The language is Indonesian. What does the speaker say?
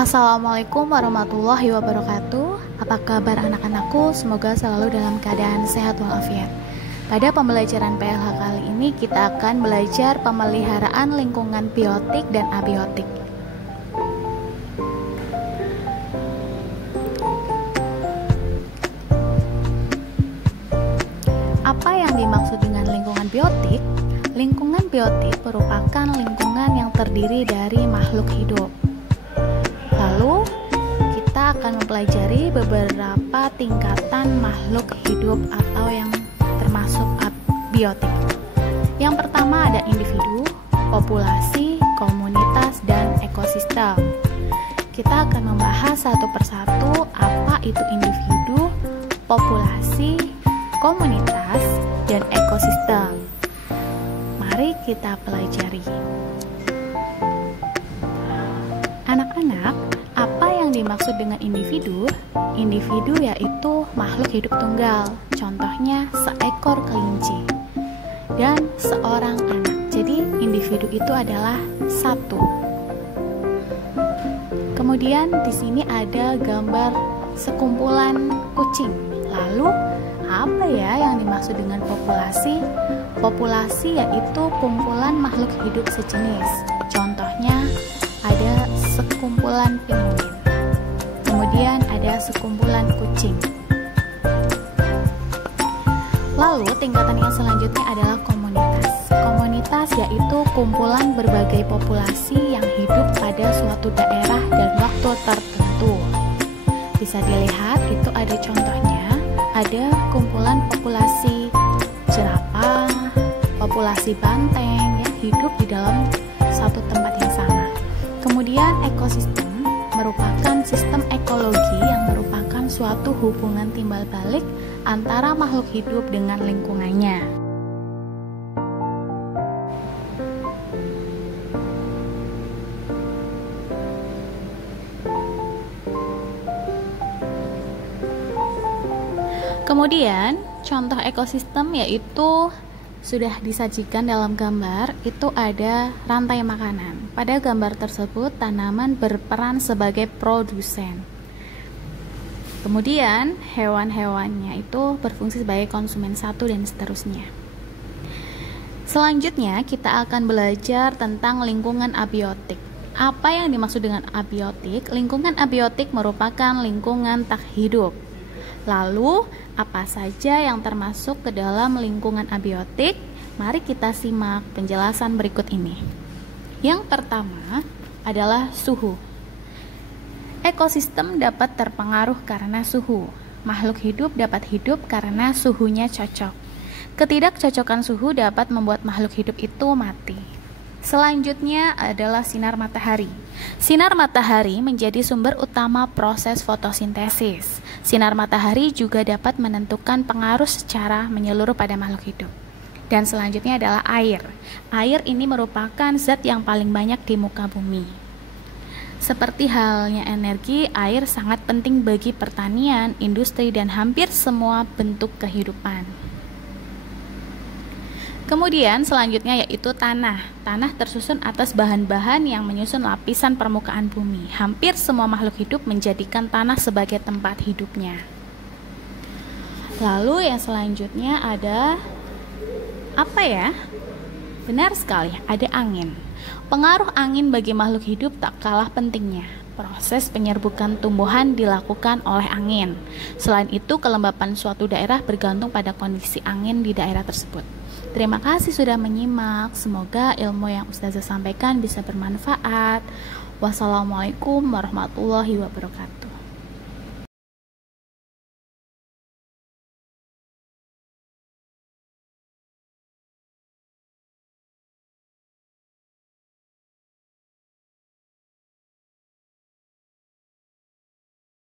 Assalamualaikum warahmatullahi wabarakatuh. Apa kabar anak-anakku? Semoga selalu dalam keadaan sehat walafiat. Pada pembelajaran PLH kali ini kita akan belajar pemeliharaan lingkungan biotik dan abiotik. Apa yang dimaksud dengan lingkungan biotik? Lingkungan biotik merupakan lingkungan yang terdiri dari makhluk hidup. Lalu, kita akan mempelajari beberapa tingkatan makhluk hidup atau yang termasuk abiotik. Yang pertama ada individu, populasi, komunitas, dan ekosistem. Kita akan membahas satu persatu apa itu individu, populasi, komunitas, dan ekosistem. Mari kita pelajari. Anak-anak, apa yang dimaksud dengan individu? Individu yaitu makhluk hidup tunggal, contohnya seekor kelinci dan seorang anak. Jadi individu itu adalah satu. Kemudian di sini ada gambar sekumpulan kucing. Lalu apa ya yang dimaksud dengan populasi? Populasi yaitu kumpulan makhluk hidup sejenis. Contohnya ada sekumpulan penguin. Kemudian ada sekumpulan kucing. Lalu tingkatan yang selanjutnya adalah komunitas. Komunitas yaitu kumpulan berbagai populasi yang hidup pada suatu daerah dan waktu tertentu. Bisa dilihat itu ada contohnya. Ada kumpulan populasi jerapah, populasi banteng yang hidup di dalam satu tempat yang sama. Kemudian ekosistem merupakan sistem ekologi yang merupakan suatu hubungan timbal balik antara makhluk hidup dengan lingkungannya. Kemudian contoh ekosistem yaitu sudah disajikan dalam gambar, itu ada rantai makanan. Pada gambar tersebut tanaman berperan sebagai produsen. Kemudian hewan-hewannya itu berfungsi sebagai konsumen satu dan seterusnya. Selanjutnya kita akan belajar tentang lingkungan abiotik. Apa yang dimaksud dengan abiotik? Lingkungan abiotik merupakan lingkungan tak hidup. Lalu, apa saja yang termasuk ke dalam lingkungan abiotik? Mari kita simak penjelasan berikut ini. Yang pertama adalah suhu. Ekosistem dapat terpengaruh karena suhu. Makhluk hidup dapat hidup karena suhunya cocok. Ketidakcocokan suhu dapat membuat makhluk hidup itu mati. Selanjutnya adalah sinar matahari. Sinar matahari menjadi sumber utama proses fotosintesis. Sinar matahari juga dapat menentukan pengaruh secara menyeluruh pada makhluk hidup. Dan selanjutnya adalah air. Air ini merupakan zat yang paling banyak di muka bumi. Seperti halnya energi, air sangat penting bagi pertanian, industri, dan hampir semua bentuk kehidupan. Kemudian selanjutnya yaitu tanah. Tanah tersusun atas bahan-bahan yang menyusun lapisan permukaan bumi. Hampir semua makhluk hidup menjadikan tanah sebagai tempat hidupnya. Lalu yang selanjutnya ada apa ya? Benar sekali, ada angin. Pengaruh angin bagi makhluk hidup tak kalah pentingnya. Proses penyerbukan tumbuhan dilakukan oleh angin. Selain itu, kelembapan suatu daerah bergantung pada kondisi angin di daerah tersebut. Terima kasih sudah menyimak. Semoga ilmu yang Ustazah sampaikan bisa bermanfaat. Wassalamualaikum warahmatullahi wabarakatuh.